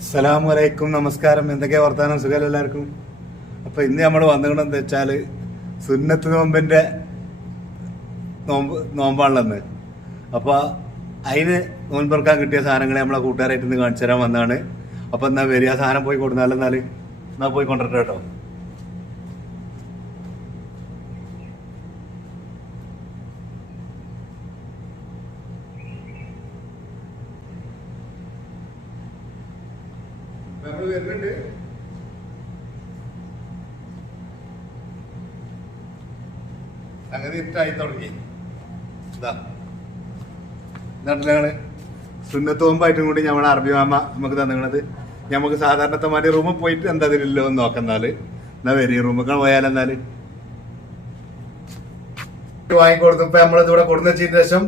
അസ്സലാമു അലൈക്കും, നമസ്കാരം. എന്തൊക്കെയാ വർത്താനം? സുഖമല്ല എല്ലാവർക്കും? അപ്പൊ ഇന്ന് നമ്മൾ വന്നുകൊണ്ടെന്ന് വെച്ചാല് സുന്നത്ത് നോമ്പിന്റെ നോമ്പാണല്ലെന്ന്. അപ്പൊ അതിന് നോൻപെറുക്കാൻ കിട്ടിയ സാധനങ്ങളെ നമ്മളെ കൂട്ടുകാരായിട്ട് ഇന്ന് കാണിച്ചു തരാൻ വന്നതാണ്. അപ്പൊ എന്നാ വരിക, സാധനം പോയി കൊടുന്നാലെന്നാല് എന്നാ പോയി കൊണ്ടിട്ട് കേട്ടോ. നമ്മൾ വരുന്നുണ്ട്. അങ്ങനെ ഇട്ടായി തുടങ്ങി. നാട്ടിലാണ് സുന്നത്ത് നോമ്പായിട്ടും കൂടി നമ്മളെ അറബി മാമ നമുക്ക് തന്നിക്കണത്. നമുക്ക് സാധാരണത്തമാര് റൂമിൽ പോയിട്ട് എന്താ ഇതിലല്ലോ എന്ന് നോക്കുന്നാല് എന്നാ വരി റൂമൊക്കെ പോയാലെന്നാല് വാങ്ങിക്കൊടുത്തു. ഇപ്പൊ നമ്മളിതിവിടെ കൊടുന്ന വെച്ചതിന് ശേഷം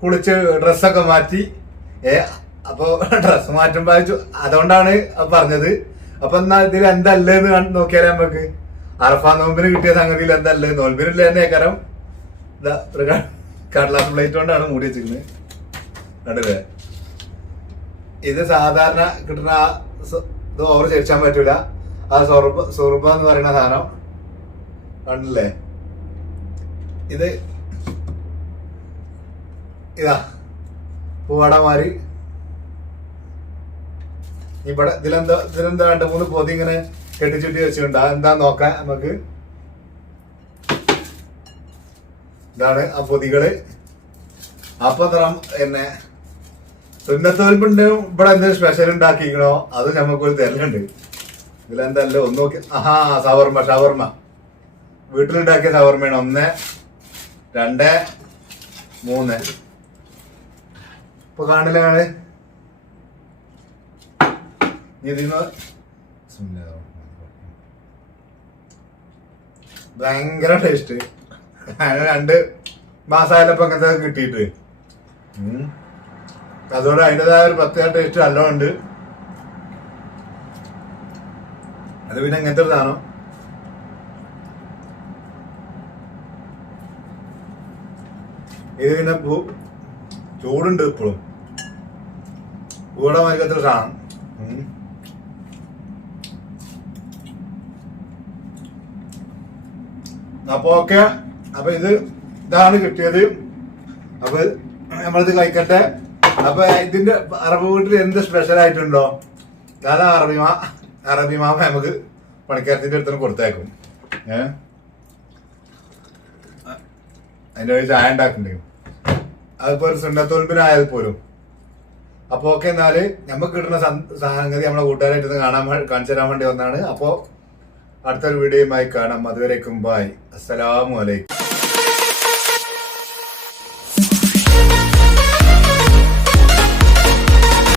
കുളിച്ച് ഡ്രസ്സൊക്കെ മാറ്റി. അപ്പൊ ഡ്രസ്സ് മാറ്റുമ്പോ അതുകൊണ്ടാണ് പറഞ്ഞത്. അപ്പൊ എന്നാ ഇതിൽ എന്തല്ലേന്ന് നോക്കിയാലേ നമുക്ക് അറഫാ നോമ്പിന് കിട്ടിയ സംഗതിയിൽ എന്തല്ലേ നോമ്പിനില്ല തന്നെ കാരണം ഒരു കടലാസ് പ്ലേറ്റ് കൊണ്ടാണ് മൂടി വെച്ചിരിക്കുന്നത്. നടുവേ ഇത് സാധാരണ കിട്ടുന്ന ഇത് ഓവർ ചേർച്ചാൻ പറ്റൂല. ആ സൊറുബ എന്ന് പറയുന്ന സാധനം കണ്ടില്ലേ? ഇത് ഇതാ പൂവടമാരി. ഇവിടെ ഇതിലെന്താ 2-3 പൊതി ഇങ്ങനെ കെട്ടിച്ചുട്ടി വെച്ചിട്ടുണ്ട്. അതെന്താ നോക്കാൻ നമുക്ക്. ഇതാണ് ആ പൊതികള്. അപ്പൊ പിന്നെ സുന്നത്തോൽപ്പുണ്ട്. ഇവിടെ എന്തെങ്കിലും സ്പെഷ്യൽ ഉണ്ടാക്കിക്കണോ അത് നമുക്കൊരു തരലുണ്ട്. ഇതിലെന്തല്ലോ ഒന്ന് നോക്കി. ഷവർമ്മ വീട്ടിലുണ്ടാക്കിയ ഷവർമ്മയാണ്. 1, 2, 3 ഇപ്പൊ കാണില്ലാണ്. ഇതിന് ഭയങ്കര ടേസ്റ്റ്. 2 മാസമായാലപ്പോ അങ്ങനത്തെ കിട്ടിയിട്ട് അതുകൊണ്ട് അതിൻ്റെതായ ഒരു പ്രത്യേക ടേസ്റ്റ് നല്ലോണം ഉണ്ട്. അത് പിന്നെ ഇങ്ങനത്തെ ഒരു സാധനം. ഇത് പിന്നെ ചൂടുണ്ട് ഇപ്പോഴും. കൂടെ മരിക്കത്തെ ഒരു സാധനം. അപ്പൊ ഓക്കെ. അപ്പൊ ഇതാണ് കിട്ടിയത്. അപ്പൊ നമ്മളിത് കഴിക്കട്ടെ. അപ്പൊ ഇതിന്റെ അറബ് വീട്ടിൽ എന്ത് സ്പെഷ്യൽ ആയിട്ടുണ്ടോ അതാണ് അറബി മാമ നമുക്ക് പണിക്കാരത്തിന്റെ അടുത്ത് കൊടുത്തേക്കും. അതിന്റെ ഒരു ചായ ഉണ്ടാക്കുന്നുണ്ട്. അതിപ്പോ ഒരു സുന്നത്തോൽപ്പിനായാൽ പോലും. അപ്പൊ ഓക്കെ, എന്നാല് നമുക്ക് കിട്ടുന്ന സംഗതി നമ്മളെ കൂട്ടുകാരായിട്ട് കാണിച്ചു തരാൻ വേണ്ടി വന്നാണ്. അപ്പോ അടുത്തൊരു വീഡിയോയുമായി കാണാം. അതുവരേക്കും ബൈ. അസ്സലാമു അലൈക്കും.